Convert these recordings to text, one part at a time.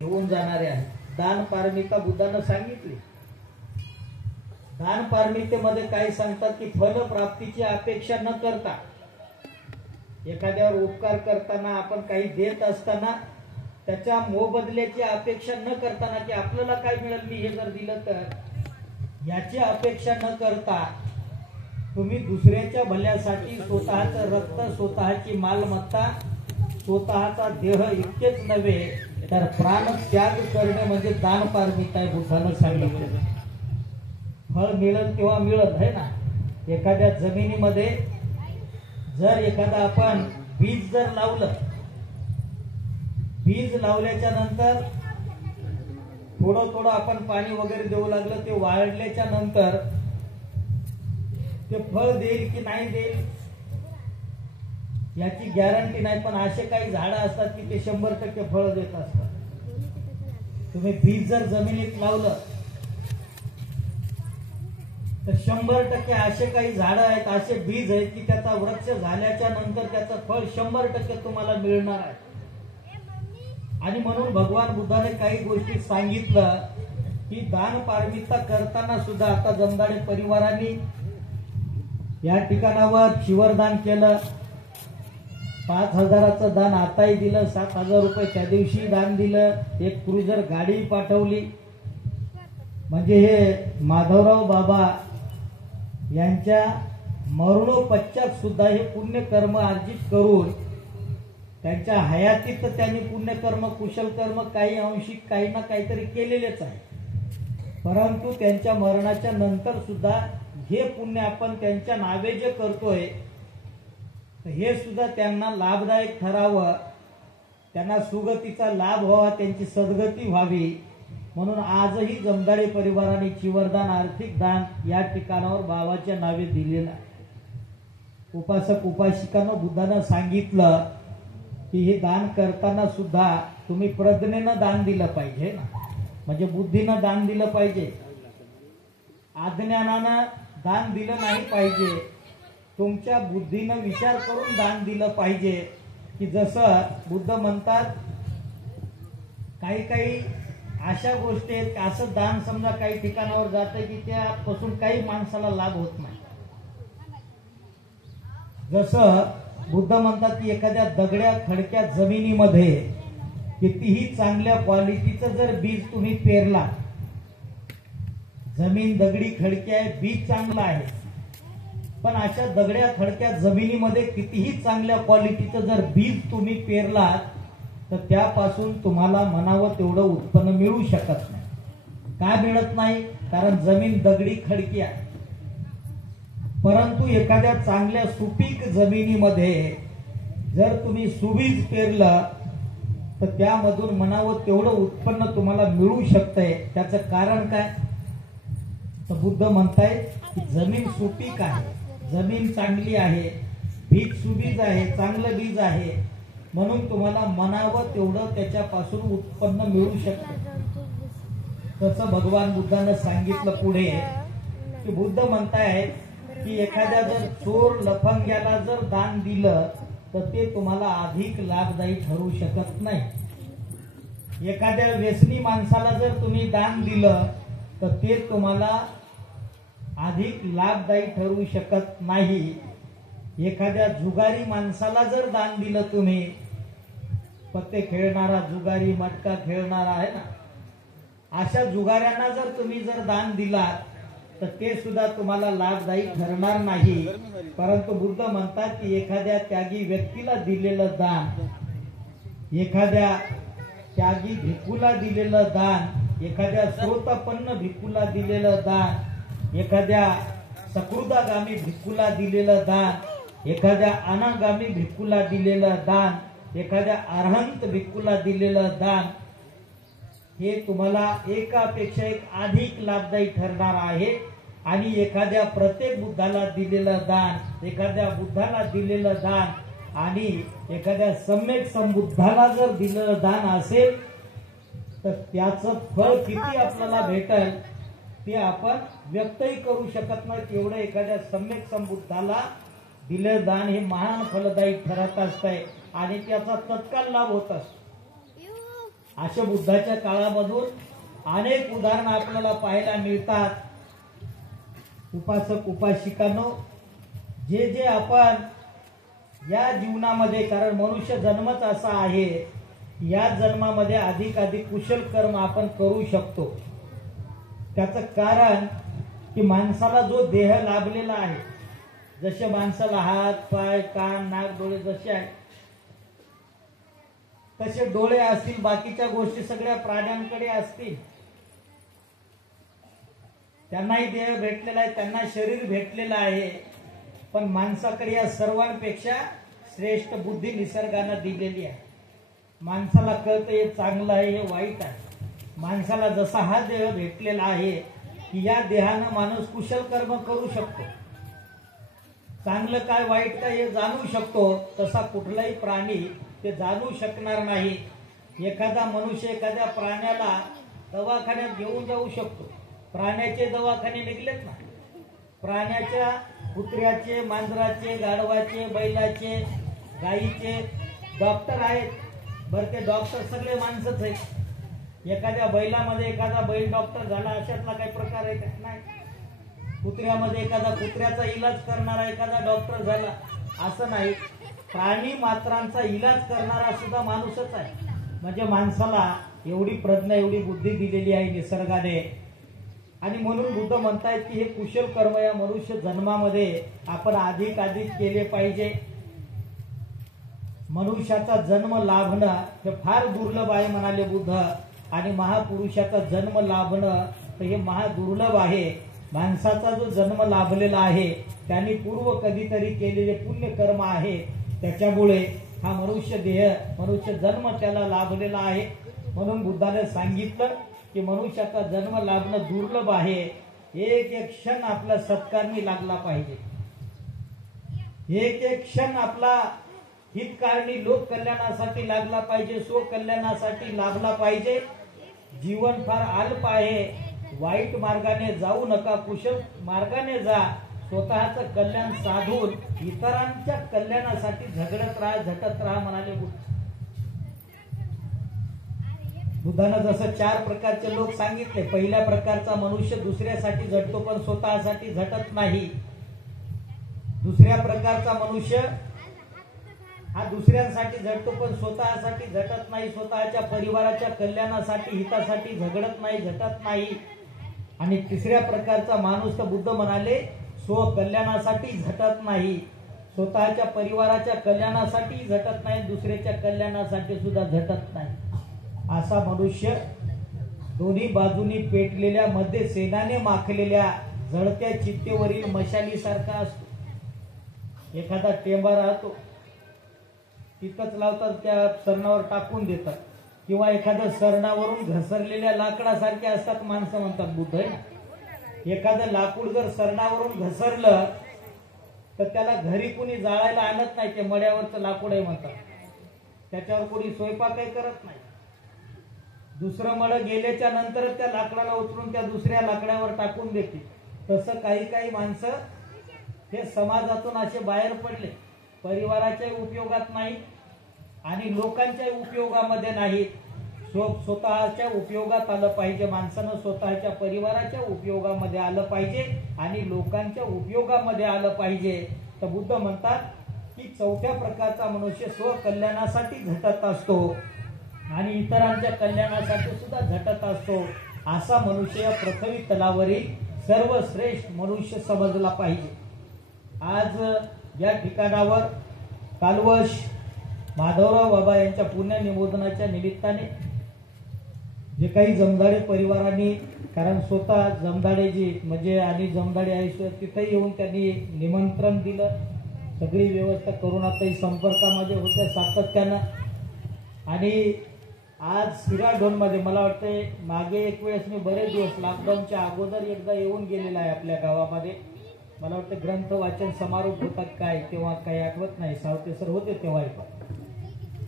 घेऊन जाणारे आहेत. दान पारमिता बुद्धानं सांगितली. दान पारमितेमध्ये काय सांगतात की फल प्राप्तीची अपेक्षा न करता, एखाद्यावर उपकार करताना, आपण काही देत असताना त्याच्या मोबदल्याची अपेक्षा न करताना की आपल्याला काय मिळेल मी हे जर दिलं तर, याची अपेक्षा न करता तुम्ही दुसऱ्याच्या भल्यासाठी स्वतःचं रक्त, स्वतःची मालमत्ता, स्वतःचा देह इतकेच नव्हे तर प्राण त्याग करणे म्हणजे दान पारमिता आहे. बुद्धानं सांगितलं फळ मिळत किंवा मिळत आहे ना. एखाद्या जमिनीमध्ये जर एखादा आपण बीज जर लावलं, बीज लावल्याच्या नंतर थोडं थोडं आपण पाणी वगैरे देऊ लागलं, ते वाढल्याच्या नंतर ते फळ देईल की नाही देईल याची गॅरंटी नाही. पण असे काही झाडं असतात की ते 100% फळ देत असतात. तुम्ही बीज जर जमिनीत लावलं तर 100% असे काही झाडं आहेत, असे बीज आहेत की त्याचा वृक्ष झाल्याच्या नंतर त्याचं फळ 100% तुम्हाला मिळणार आहे. आणि म्हणून भगवान बुद्धाने काही गोष्टी सांगितलं की दान पारमिता करताना सुद्धा, आता जमदाडे परिवारांनी या ठिकाणावर शिवरदान केलं, 5,000चं दान आताही दिलं, 7,000 रुपये त्या दिवशी दान दिलं, एक क्रुझर गाडी पाठवली. म्हणजे हे माधवराव बाबा यांच्या मरणोपश्चात सुद्धा हे पुण्यकर्म अर्जित करून, त्यांच्या हयातीत तर त्यांनी पुण्यकर्म, कुशल कर्म काही अंशी काही ना काहीतरी केलेलेच आहे. परंतु त्यांच्या मरणाच्या नंतर सुद्धा हे पुण्य आपण त्यांच्या नावे जे करतोय हे सुद्धा त्यांना लाभदायक ठरावं, त्यांना सुगतीचा लाभ व्हावा, त्यांची सद्गती व्हावी. म्हणून आजही जमदाडे परिवाराने चिवरदान, आर्थिक दान या ठिकाणावर बाबाच्या नावे दिलेलं आहे. उपासक उपासिकांना बुद्धानं सांगितलं की हे दान करताना सुद्धा तुम्ही प्रज्ञेनं दान दिलं पाहिजे ना, म्हणजे बुद्धीनं दान दिलं पाहिजे, अज्ञानानं दान दिलं नाही पाहिजे. तुमच्या बुद्धीनं विचार करून दान दिलं पाहिजे. की जसं बुद्ध म्हणतात, काही काही अशा गोष्टी आहेत की असं दान समजा काही ठिकाणावर जातं की त्यापासून काही माणसाला लाभ होत नाही. जसं बुद्ध म्हणतात की एखाद्या दगड्या खडक्या जमिनीमध्ये कितीही चांगल्या क्वालिटीचं जर बीज तुम्ही पेरला, जमीन दगडी खडकी आहे, बीज चांगलं आहे, पण अशा दगड्या खडक्या जमिनीमध्ये कितीही चांगल्या क्वालिटीचं जर बीज तुम्ही पेरलात तर त्यापासून तुम्हाला म्हणावं तेवढं उत्पन्न मिळू शकत नाही. का मिळत नाही? कारण जमीन दगडी खडकी आहे. परंतु एखाद्या चांगल्या सुपीक जमिनीमध्ये जर तुम्ही सुबीज पेरलं तर त्यामधून म्हणावं तेवढं उत्पन्न तुम्हाला मिळू शकतंय. त्याचं कारण काय? तर बुद्ध म्हणतायत की जमीन सुपीक आहे, जमीन चांगली आहे, बीज सुबीज आहे, चांगलं बीज आहे, म्हणून तुम्हाला म्हणावं तेवढं त्याच्यापासून उत्पन्न मिळू शकतं. तसं भगवान बुद्धानं सांगितलं पुढे की बुद्ध म्हणतायत की एखाद्या जर चोर लफंग्याला जर दान दिलं तर ते तुम्हाला अधिक लाभदायी ठरू शकत नाही. एखाद्या व्यसनी माणसाला जर तुम्ही दान दिलं तर ते तुम्हाला अधिक लाभदायी ठरू शकत नाही. एखाद्या जुगारी माणसाला जर दान दिलं तुम्ही, पत्ते खेळणारा जुगारी, मटका खेळणारा आहे ना, अशा जुगाऱ्यांना जर तुम्ही जर दान दिलात तर ते सुद्धा तुम्हाला लाभदायी ठरणार नाही. परंतु बुद्ध म्हणतात की एखाद्या त्यागी व्यक्तीला दिलेलं दान, एखाद्या त्यागी भिक्खूला दिलेलं दान, एखाद्या स्रोतपन्न भिक्खूला दिलेलं दान, एखाद्या सकृदागामी भिक्खूला दिलेलं दान, एखाद्या अनागामी भिक्खूला दिलेलं दान, एखाद्या अरहंत भिक्खूला दिलेलं दान, हे तुम्हाला एकापेक्षा एक अधिक लाभदायी ठरणार आहे. आणि एखाद्या प्रत्येक बुद्धाला दिलेलं दान, एखाद्या बुद्धाला दिलेलं दान आणि एखाद्या सम्यक संबुद्धाला जर दिलेलं दान असेल तर त्याचं फळ किती आपल्याला भेटेल ते आपण व्यक्तही करू शकत नाही. एवढं एखाद्या सम्यक संबुद्धाला दिलेलं दान हे महान फलदायी ठरत असतंय आणि त्याचा तत्काळ लाभ होत असतो. अशा बुद्धाच्या काळामधून अनेक उदाहरणं आपल्याला पाहायला मिळतात. उपासक उपासिकांनो, जे जे आपण या जीवनामध्ये, कारण मनुष्य जन्मच असा आहे, या जन्मामध्ये अधिकाधिक कुशल कर्म आपण करू शकतो. त्याचं कारण की माणसाला जो देह लाभलेला आहे, जसे माणसाला हात पाय कान नाक डोळे जसे आहेत तसे डोळे असतील, बाकीच्या गोष्टी सगळ्या प्राण्यांकडे असतील. त्यांनाही देह भेटलेला आहे, त्यांना शरीर भेटलेलं आहे, पण माणसाकडे या सर्वांपेक्षा श्रेष्ठ बुद्धी निसर्गाने दिलेली आहे. माणसाला कळतं हे चांगलं आहे हे वाईट आहे. माणसाला जसा हा देह भेटलेला आहे की या देहानं माणूस कुशल कर्म करू शकतो, चांगलं काय वाईट काय हे जाणू शकतो, तसा कुठलाही प्राणी ते जाणू शकणार नाही. एखादा मनुष्य एखाद्या प्राण्याला दवाखान्यात घेऊन जाऊ शकतो. प्राण्याचे दवाखाने निघलेत ना, प्राण्याच्या कुत्र्याचे मांजराचे गाढवाचे बैलाचे गाईचे डॉक्टर आहेत. बरं, ते डॉक्टर सगळे माणसंच आहेत. एखाद्या बैलामध्ये एखादा बैल डॉक्टर झाला अशातला काही प्रकार आहे का? नाही. कुत्र्यामध्ये एखादा कुत्र्याचा इलाज करणारा एखादा डॉक्टर झाला असं नाही. प्राणी मात्रांचा इलाज करणारा सुद्धा माणूसच आहे. म्हणजे माणसाला एवढी प्रज्ञा एवढी बुद्धी दिलेली आहे निसर्गाने. आणि म्हणून बुद्ध म्हणतायत की हे कुशल कर्म या मनुष्य जन्मामध्ये आपण अधिक केले पाहिजे. मनुष्याचा जन्म लाभणं हे फार दुर्लभ आहे म्हणाले बुद्ध, आणि महापुरुषाचा जन्म लाभणं तर हे महादुर्लभ आहे. माणसाचा जो जन्म लाभलेला आहे त्यांनी पूर्व कधीतरी केलेले पुण्य कर्म आहे, त्याच्यामुळे हा मनुष्य देह मनुष्य जन्म त्याला लाभलेला आहे. म्हणून बुद्धाने सांगितलं की मनुष्याचा जन्म लाभणं दुर्लभ आहे. एक एक क्षण आपला सत्कारणी लागला पाहिजे. एक एक क्षण आपला हितकारणी लोक कल्याणासाठी लागला पाहिजे, स्वकल्याणासाठी लाभला पाहिजे. जीवन फार अल्प आहे. वाईट मार्गाने जाऊ नका, कुशल मार्गाने जा. स्वतःचं कल्याण साधून इतरांच्या कल्याणासाठी झगडत राहा, झटत राहा म्हणाले बुद्ध. बुद्धानं जसं 4 प्रकारचे लोक सांगितले. पहिल्या प्रकारचा मनुष्य दुसऱ्यासाठी झटतो पण स्वतःसाठी झटत नाही. दुसऱ्या प्रकारचा मनुष्य हा दुसऱ्यांसाठी झटतो पण स्वतःसाठी झटत नाही, स्वतःच्या परिवाराच्या कल्याणासाठी हितासाठी झगडत नाही, झटत नाही. आणि तिसऱ्या प्रकारचा माणूस तर बुद्ध म्हणाले स्वकल्याणासाठी झटत नाही, स्वतःच्या परिवाराच्या कल्याणासाठी झटत नाही, दुसऱ्याच्या कल्याणासाठी सुद्धा झटत नाही. असा मनुष्य दोन्ही बाजूनी पेटलेल्या मध्ये सेनाने माखलेल्या जळत्या चित्तेवरील मशालीसारखा असतो. एखादा टेंबा राहतो, तिथंच लावतात, त्या सरणावर टाकून देतात, किंवा एखाद्या सरणावरून घसरलेल्या लाकडासारखे असतात माणसं म्हणतात बुद्ध आहे ना. एखादं लाकूड जर सरणावरून घसरलं तर त्याला घरी कुणी जाळायला आणत नाही, ते मड्यावरचं लाकूड आहे म्हणतात. त्याच्यावर कोणी स्वयंपाकही करत नाही. दुसरं मड गेल्याच्या नंतर त्या लाकडाला उचलून त्या दुसऱ्या लाकडावर टाकून देते. तसं काही काही माणसं हे समाजातून असे बाहेर पडले, परिवाराच्या उपयोगात नाही आणि लोकांच्या उपयोगामध्ये नाही. स्वतःच्या उपयोगात आलं पाहिजे. माणसानं स्वतःच्या परिवाराच्या उपयोगामध्ये आलं पाहिजे आणि लोकांच्या उपयोगामध्ये आलं पाहिजे. तर बुद्ध म्हणतात की 4थ्या प्रकारचा मनुष्य स्वकल्याणासाठी झटत असतो आणि इतरांच्या कल्याणासाठी सुद्धा झटत असतो. असा मनुष्य या पृथ्वी तलावरील सर्वश्रेष्ठ मनुष्य समजला पाहिजे. आज या ठिकाणावर कालवश माधवराव बाबा यांच्या पुण्यनिमोदनाच्या निमित्ताने जे काही जमदाडे परिवारांनी, कारण स्वतः जमदाडे जी म्हणजे आणि जमदाडे आहे तिथे येऊन त्यांनी निमंत्रण दिलं, सगळी व्यवस्था करून आताही संपर्कामध्ये होत्या सातत्यानं. आणि आज सिराढोणमध्ये मला वाटतंय मागे एक वेळेस मी बरेच दिवस लॉकडाऊनच्या अगोदर एकदा येऊन गेलेला आहे आपल्या गावामध्ये. मला वाटतं ग्रंथ वाचन समारोप होतात काय तेव्हा काही आठवत नाही, सावते सर होते तेव्हा.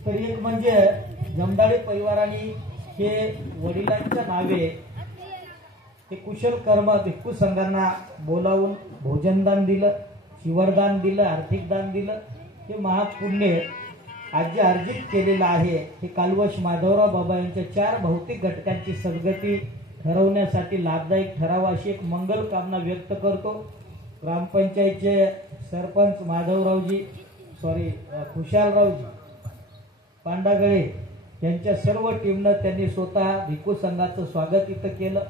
तर एक म्हणजे जमदाडे परिवाराने हे वडिलांच्या नावे हे कुशल कर्म भिक्खू संघांना बोलावून भोजनदान दिलं, शिवरदान दिलं, आर्थिक दान दिलं. हे महापुण्य आज जे अर्जित केलेलं आहे हे कालवश माधवराव बाबा यांच्या 4 भौतिक घटकांची सद्गती ठरवण्यासाठी लाभदायक ठरावा अशी एक मंगल कामना व्यक्त करतो। ग्रामपंचायतचे सरपंच खुशालरावजी पांडागळे यांच्या सर्व टीमनं त्यांनी स्वतः भिक्खू संघाचं स्वागत इथं केलं।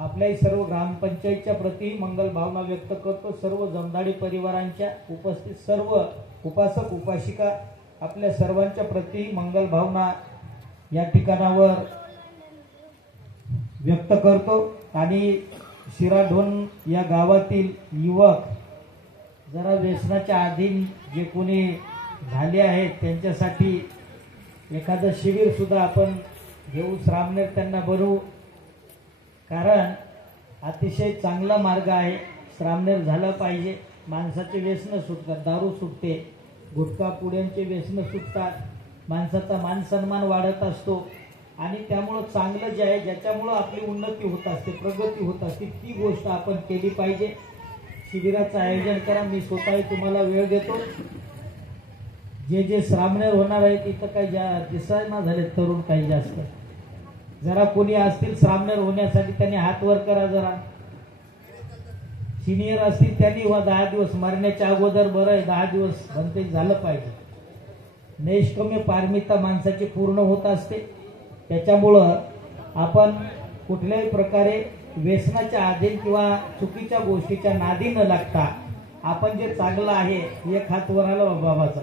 आपल्याही सर्व ग्रामपंचायतच्या प्रति मंगल भावना व्यक्त करतो। सर्व जमदाडी परिवारांच्या उपस्थित सर्व उपासक उपासिका आपल्या सर्वांच्या प्रति मंगल भावना या ठिकाणावर व्यक्त करतो। आणि शिराढोण या गावातील युवक जरा व्यसनाच्या अधीन जे कोणी झाले आहेत त्यांच्यासाठी एखादं शिबिर सुद्धा आपण घेऊ, श्रामनेर त्यांना बनवू, कारण अतिशय चांगला मार्ग आहे। श्रामनेर झालं पाहिजे। माणसाचे व्यसन सुटतात, दारू सुटते, गुटखा पुड्यांचे व्यसन सुटतात, माणसाचा मान सन्मान वाढत असतो आणि त्यामुळं चांगलं जे आहे ज्याच्यामुळं आपली उन्नती होत असते, प्रगती होत असते, ती गोष्ट आपण केली पाहिजे। शिबिराचं आयोजन करा, मी स्वतः तुम्हाला वेळ देतो। जे श्रामनेर होणार आहेत इथं काही दिसायला झाले तरुण काही जास्त, जरा कोणी असतील श्रामनेर होण्यासाठी त्यांनी हात वर करा। जरा सिनियर असतील त्यांनी 10 दिवस मरण्याच्या अगोदर बरं आहे 10 दिवस बनते झालं पाहिजे। नैष्कम्य पारमिता माणसाची पूर्ण होत असते, त्याच्यामुळं आपण कुठल्याही प्रकारे व्यसनाच्या अधीन किंवा चुकीच्या गोष्टीच्या नादी न लागता आपण जे चांगलं आहे एक हात वर आला बाबाचा,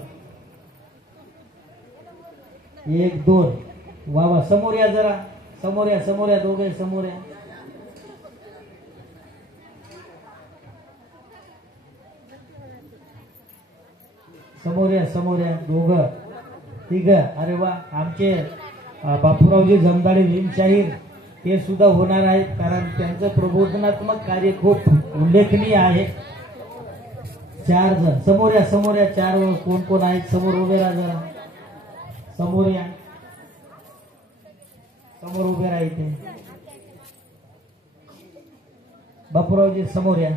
1 2 वावा समोर या, जरा समोर या दोघे समोर या। समोर या दोघं तिघ। अरे वा, आमचे बापूरावजी जमदाडे भीमशाहीर हे सुद्धा होणार आहेत, कारण त्यांचं प्रबोधनात्मक कार्य खूप उल्लेखनीय आहे। 4 जण समोर या 4 कोण कोण आहेत समोर उभे राहा, जरा समोर या, समोर उभे राहा इथे। बापूरावजी समोर या,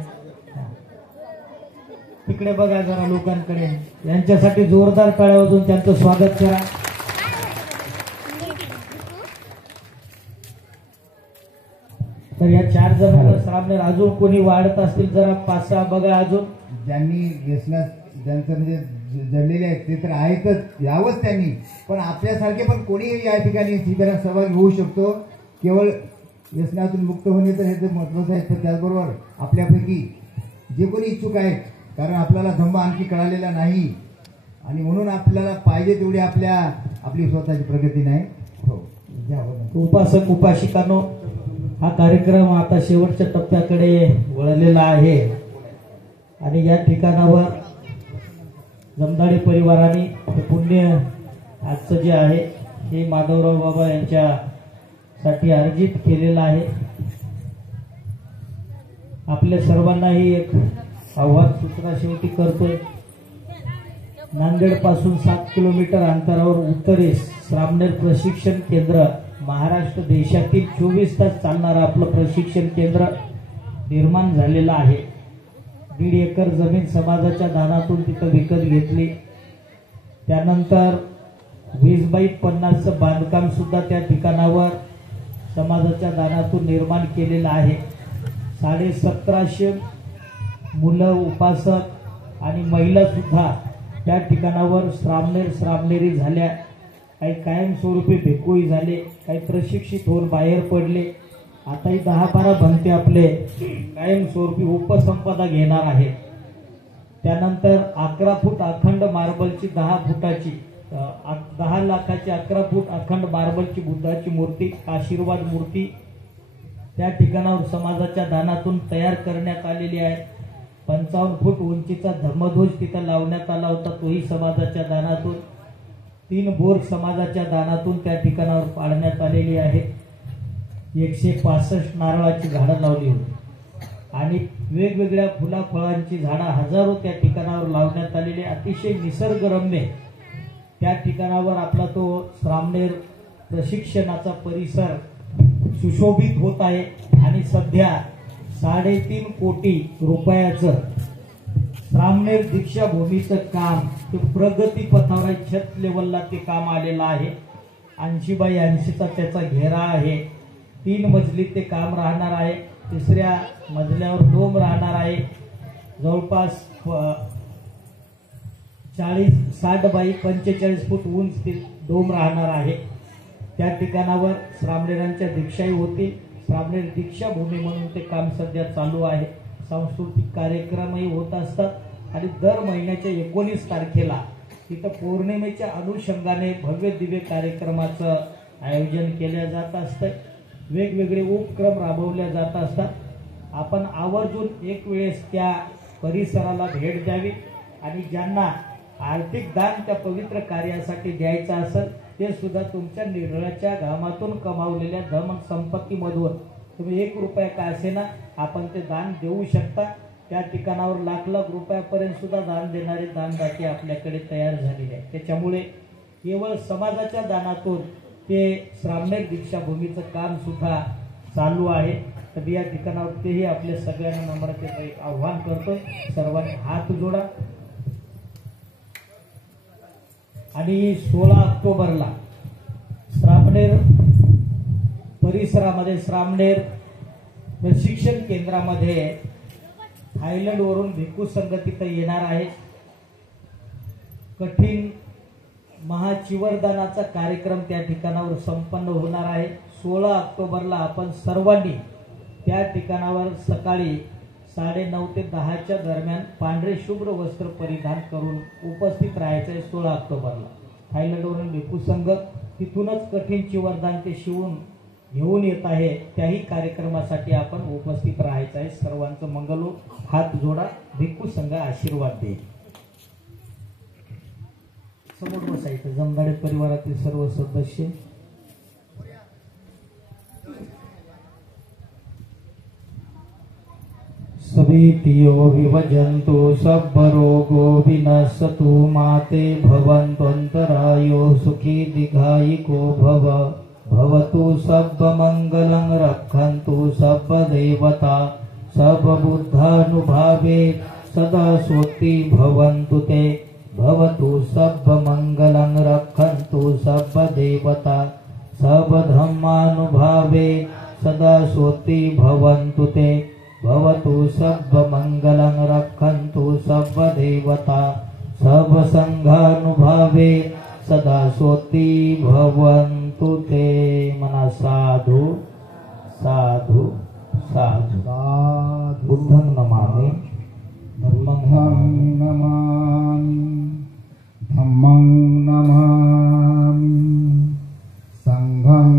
तिकडे बघा जरा लोकांकडे, यांच्यासाठी जोरदार टाळ्या वाजवून त्यांचं स्वागत करा। तर या 4 जण श्रामनेर अजून कोणी वाढत असतील जरा 5-6 बघा अजून, ज्यांनी व्यसनात ज्यांचं म्हणजे जडलेले आहेत ते तर आहेतच, यावंच त्यांनी, पण आपल्यासारखे पण कोणी या ठिकाणी शिबिरात सहभागी होऊ शकतो। केवळ व्यसनातून मुक्त होणे तर हे महत्वाचं आहे, तर त्याचबरोबर आपल्यापैकी जे कोणी इच्छुक आहेत, कारण आपल्याला धम्म आणखी कळालेला नाही आणि म्हणून आपल्याला पाहिजे तेवढी आपली स्वतःची प्रगती नाही। हो, उपासक उपासिकांनो, हा कार्यक्रम आता शेवटच्या टप्प्याकडे वळलेला आहे आणि या ठिकाणावर जमदाडे परिवाराने हे पुण्य आजचं जे आहे हे माधवराव बाबा यांच्यासाठी अर्जित केलेलं आहे। आपल्या सर्वांनाही एक आव्हान सूचना शेवटी करतोय। नांदेड पासून 7 किलोमीटर अंतरावर उत्तरेस श्रामनेर प्रशिक्षण केंद्र, महाराष्ट्र देशातील 24 तास चालणारं आपलं प्रशिक्षण केंद्र निर्माण झालेलं आहे। 1.5 एकर जमीन समाजाच्या दानातून तिथं विकत घेतली, त्यानंतर 20/50चं बांधकाम सुद्धा त्या ठिकाणावर समाजाच्या दानातून निर्माण केलेलं आहे। 1750 मुलं, उपासक आणि महिला सुद्धा त्या ठिकाणावर श्रामनेरी झाल्या। काही कायमस्वरूपी भिक्खूही झाले, काही प्रशिक्षित होऊन बाहेर पडले, आताही 10-12 भंते आपले कायमस्वरूपी उपसंपदा घेणार आहेत। त्यानंतर 11 फूट अखंड मार्बलची 10 फुटाची 10 लाखाची 11 फूट अखंड मार्बलची बुद्धाची मूर्ती, आशीर्वाद मूर्ती त्या ठिकाणावर समाजाच्या दानातून तयार करण्यात आलेली आहे। 55 फूट उंचीचा धर्मध्वज तिथं लावण्यात आला होता, तोही समाजाच्या दानातून। 3 बोर समाजाच्या दानातून त्या ठिकाणावर पाडण्यात आलेली आहे। 165 नारळाची झाडं लावली होती आणि वेगवेगळ्या फुला फळांची झाडं हजारो त्या ठिकाणावर लावण्यात आलेली। अतिशय निसर्गरम्य त्या ठिकाणावर आपला तो श्रामनेर प्रशिक्षणाचा परिसर सुशोभित होत आहे आणि सध्या 3.5 कोटी रुपयाचं श्रामणेर दीक्षाभूमीचं काम ते प्रगती पथावर आहे. छत लेवलला ते काम आलेलं आहे. 80x80चा त्याचा घेरा आहे. 3 मजली ते काम राहणार आहे. 3ऱ्या मजल्यावर डोम राहणार आहे. जवळपास 60x45 फूट उंच ते डोम राहणार आहे. त्या ठिकाणावर श्रामणेरांच्या दीक्षाही होतील. श्रामणेर दीक्षाभूमी म्हणून ते काम सध्या चालू आहे. सांस्कृतिक कार्यक्रमही होत असतात आणि दर महिन्याच्या 19 तारखेला तिथं पौर्णिमेच्या अनुषंगाने भव्य दिव्य कार्यक्रमाचं आयोजन केलं जात असतं. वेगवेगळे उपक्रम राबवले जात असतात. आपण आवर्जून एक वेळेस त्या परिसराला भेट द्यावी आणि ज्यांना आर्थिक दान त्या पवित्र कार्यासाठी द्यायचं असेल ते सुद्धा तुमच्या निर्ळाच्या घामातून कमावलेल्या धन संपत्तीमधून तुम्ही 1 रुपया का असेना आपण ते दान देऊ शकता. त्या ठिकाणावर लाख रुपयापर्यंत सुद्धा दान देणारे दानदाते आपल्याकडे तयार झालेले आहेत. त्याच्यामुळे केवळ समाजाच्या दानातून ते श्रामणेर दीक्षाभूमीचं काम सुद्धा चालू आहे. तर या ठिकाणावर तेही आपल्या सगळ्यांना नम्रतेचं एक आव्हान करतो. सर्वांनी हात जोडा आणि 16 ऑक्टोबरला श्रामणेर परिसरामध्ये श्रामणेर प्रशिक्षण केंद्रामध्ये थायलंडवरून भिक्खू संघ तिथं येणार आहे. कठीण महाचिवरदानाचा कार्यक्रम त्या ठिकाणावर संपन्न होणार आहे. 16 ऑक्टोबरला आपण सर्वांनी त्या ठिकाणावर सकाळी 9:30 ते 10च्या दरम्यान पांढरे शुभ्र वस्त्र परिधान करून उपस्थित राहायचं आहे. 16 ऑक्टोबरला थायलंडवरून भिक्खू संघ तिथूनच कठीण चिवरदान ते शिवून घेऊन येत आहे. त्याही कार्यक्रमासाठी आपण उपस्थित राहायचं आहे. सर्वांचं मंगल हो. हात जोडा. भिक्खू संघ आशीर्वाद देईल. समोर बसायचं. जमदाडे परिवारातील सर्व सदस्य सभीतियो विभजन्तु सब्बरोगो विनश्यतु माते भवन्तन्तरायो सुखी दीर्घायिको भव भवतु सब्बमङ्गलं रक्षन्तु सब्बदेवता सब्बबुद्धानुभावे सदा स्वस्ति भवन्तु ते भवतु सब्बमङ्गलं रक्षन्तु सब्बदेवता सब्बधर्मानुभावे सदा स्वस्ति भवन्तु ते भवतु सब्बमङ्गलं रक्षन्तु सब्बदेवता सब्बसङ्घानुभावे सदा स्वस्ति भवन्तु ते. मना साधु साधु साधु. बुद्धं नमामि धम्मं नमामि धम्मं नमामि संघं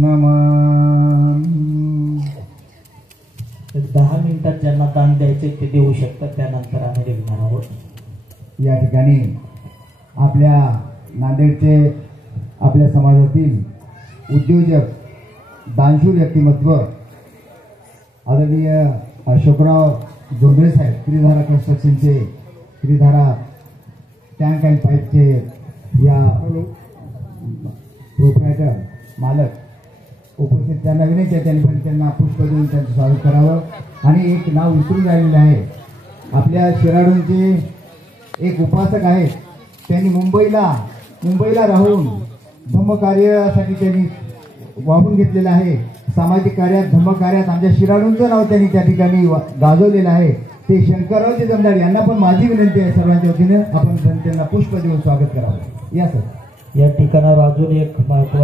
नमामि. 10 मिनिटात ज्यांना दान द्यायचे ते देऊ शकतात. त्यानंतर आम्ही निघणार आहोत. या ठिकाणी आपल्या नांदेडचे आपल्या समाजातील उद्योजक दानशूर व्यक्तिमत्व आदरणीय अशोकराव जोंधळे साहेब त्रिधारा कन्स्ट्रक्शनचे त्रिधारा टँक अँड पाईपचे या प्रोप्रायटर मालक उपस्थित. त्यांना विनंती आहे त्यांनी पण त्यांना पुष्प देऊन त्यांचं स्वागत करावं. आणि एक नाव विसरून राहिलेलं आहे. आपल्या शिराडूंचे एक उपासक आहेत. त्यांनी मुंबईला राहून धम्मकार्यासाठी त्यांनी वाहून घेतलेलं आहे. सामाजिक कार्यात धम्मकार्यात आमच्या शिराडूंचं नाव त्यांनी त्या ठिकाणी गाजवलेलं आहे. ते शंकररावचे जमदार यांना पण माझी विनंती आहे सर्वांच्या वतीने आपण त्यांना पुष्प देऊन स्वागत करावं. या सर. या ठिकाणावर अजून एक महत्त्वाचं